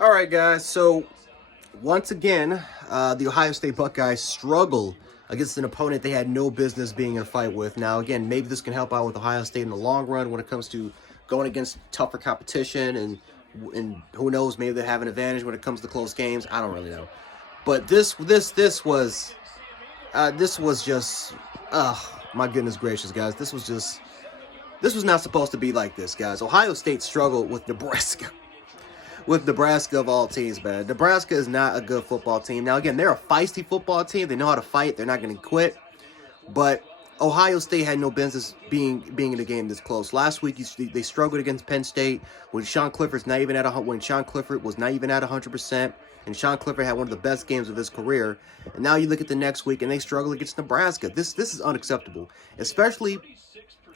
All right, guys. So once again, the Ohio State Buckeyes struggle against an opponent they had no business being in a fight with. Now, again, maybe this can help out with Ohio State in the long run when it comes to going against tougher competition, and who knows, maybe they have an advantage when it comes to close games. I don't really know, but this was just, my goodness gracious, guys. This was not supposed to be like this, guys. Ohio State struggled with Nebraska. With Nebraska of all teams, man. Nebraska is not a good football team. Now, again, they're a feisty football team. They know how to fight. They're not going to quit. But Ohio State had no business being in a game this close. Last week, they struggled against Penn State when Sean Clifford was not even at 100%, and Sean Clifford had one of the best games of his career. And now you look at the next week, and they struggle against Nebraska. This is unacceptable, especially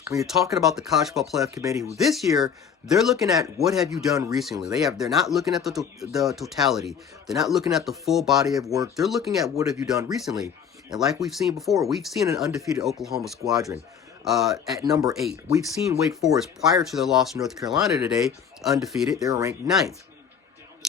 when you're talking about the College Football Playoff Committee, who this year, they're looking at what have you done recently. They're not looking at the totality. They're not looking at the full body of work. They're looking at what have you done recently. And like we've seen before, we've seen an undefeated Oklahoma squadron at number 8. We've seen Wake Forest prior to their loss to North Carolina today, undefeated. They're ranked 9th.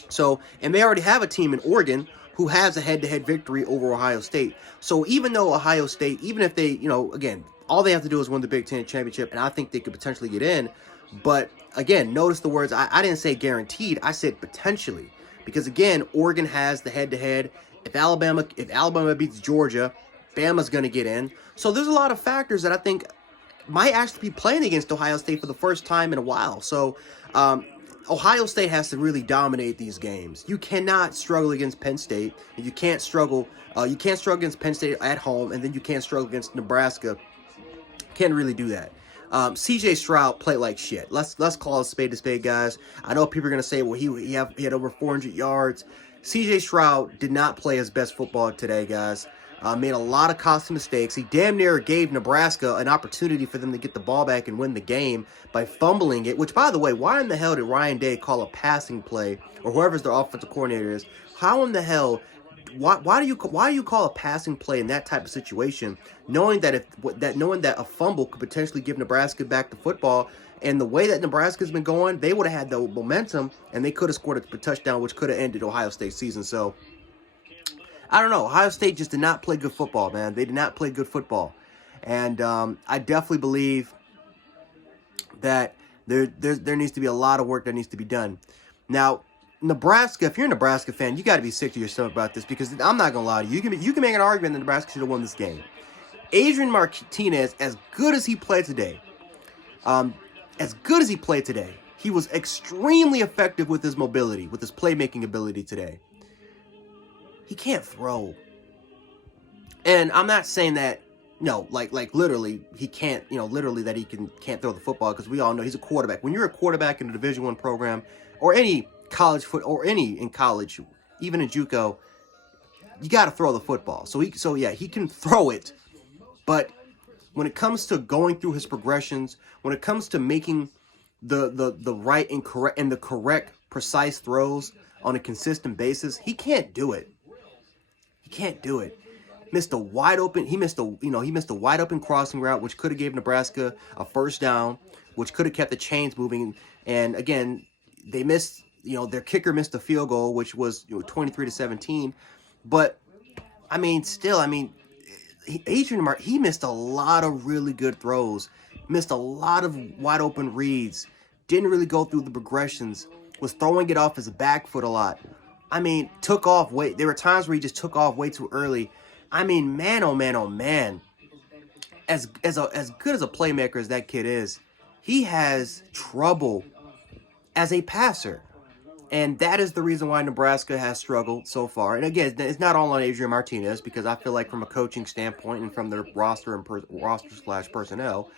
So, and they already have a team in Oregon who has a head-to-head victory over Ohio State. So even though Ohio State, even if they, again, all they have to do is win the Big Ten championship, and I think they could potentially get in. But again, notice the words. I didn't say guaranteed. I said potentially, because again, Oregon has the head-to-head. If Alabama beats Georgia, Bama's going to get in. So there's a lot of factors that I think might actually be playing against Ohio State for the first time in a while. So Ohio State has to really dominate these games. You cannot struggle against Penn State, and you can't struggle against Penn State at home, and then you can't struggle against Nebraska. Can't really do that. C.J. Stroud played like shit. Let's call a spade, guys. I know people are gonna say, well, he had over 400 yards. C.J. Stroud did not play his best football today, guys. Made a lot of costly mistakes. He damn near gave Nebraska an opportunity for them to get the ball back and win the game by fumbling it. Which, by the way, why in the hell did Ryan Day call a passing play, or whoever's their offensive coordinator is? How in the hell? Why do you call a passing play in that type of situation, knowing that a fumble could potentially give Nebraska back the football, and the way that Nebraska's been going, they would have had the momentum and they could have scored a touchdown, which could have ended Ohio State's season. So I don't know. Ohio State just did not play good football, man. They did not play good football, and I definitely believe that there needs to be a lot of work that needs to be done. Now, Nebraska, if you're a Nebraska fan, you got to be sick to your stomach about this, because I'm not going to lie to you. You can make an argument that Nebraska should have won this game. Adrian Martinez, as good as he played today, he was extremely effective with his mobility, with his playmaking ability today. He can't throw. And I'm not saying that, like literally he can't, literally that he can't throw the football, because we all know he's a quarterback. When you're a quarterback in a Division I program, or any college in college, even in JUCO, you got to throw the football. So he can throw it, but when it comes to going through his progressions, when it comes to making the right and correct precise throws on a consistent basis, he can't do it. He can't do it. He missed a wide open crossing route, which could have gave Nebraska a first down, which could have kept the chains moving. And again, they missed, their kicker missed a field goal, which was 23-17. But Adrian Martin, he missed a lot of really good throws, missed a lot of wide open reads, didn't really go through the progressions, was throwing it off his back foot a lot. Took off way. There were times where he just took off way too early. Man, oh man, oh man. As good as a playmaker as that kid is, he has trouble as a passer. And that is the reason why Nebraska has struggled so far. And again, it's not all on Adrian Martinez, because I feel like from a coaching standpoint and from their roster/personnel,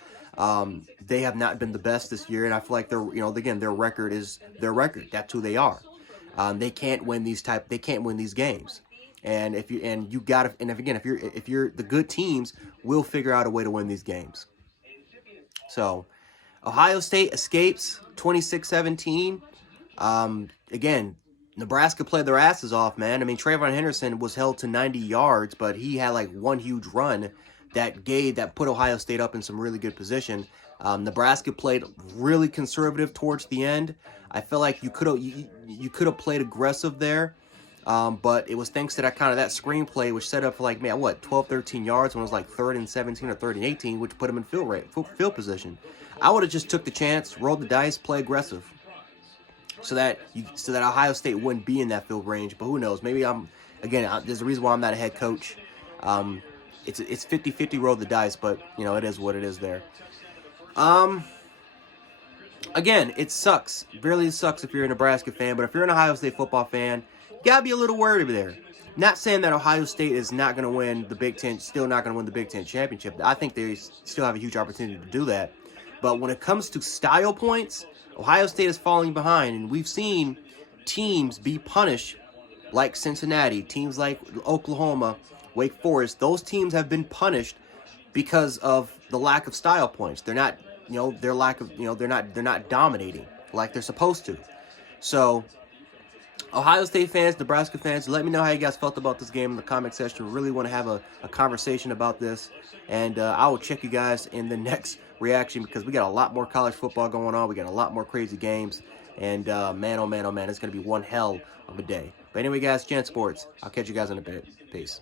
they have not been the best this year. And I feel like their record is their record. That's who they are. They can't win these games. And if you're the good teams, will figure out a way to win these games. So Ohio State escapes 26-17. Again, Nebraska played their asses off, man. Trayvon Henderson was held to 90 yards, but he had like one huge run that put Ohio State up in some really good position. Nebraska played really conservative towards the end. I feel like you could have played aggressive there. But it was thanks to that screenplay, which set up for like, man, what, 12, 13 yards when it was like 3rd and 17 or 3rd and 18, which put him in field position. I would have just took the chance, rolled the dice, play aggressive, so that Ohio State wouldn't be in that field range. But who knows? Maybe there's a reason why I'm not a head coach. It's 50-50 roll the dice, but it is what it is there. Again, it sucks. Really sucks if you're a Nebraska fan, but if you're an Ohio State football fan, you gotta be a little worried over there. Not saying that Ohio State is not going to win the Big Ten, still not going to win the Big Ten championship. I think they still have a huge opportunity to do that. But when it comes to style points, Ohio State is falling behind, and we've seen teams be punished like Cincinnati, teams like Oklahoma, Wake Forest. Those teams have been punished because of the lack of style points. They're not, they're not dominating like they're supposed to. So, Ohio State fans, Nebraska fans, let me know how you guys felt about this game in the comment section. We really want to have a conversation about this. And I will check you guys in the next reaction, because we got a lot more college football going on. We got a lot more crazy games. And man, oh man, it's going to be one hell of a day. But anyway, guys, Gen Sports. I'll catch you guys in a bit. Peace.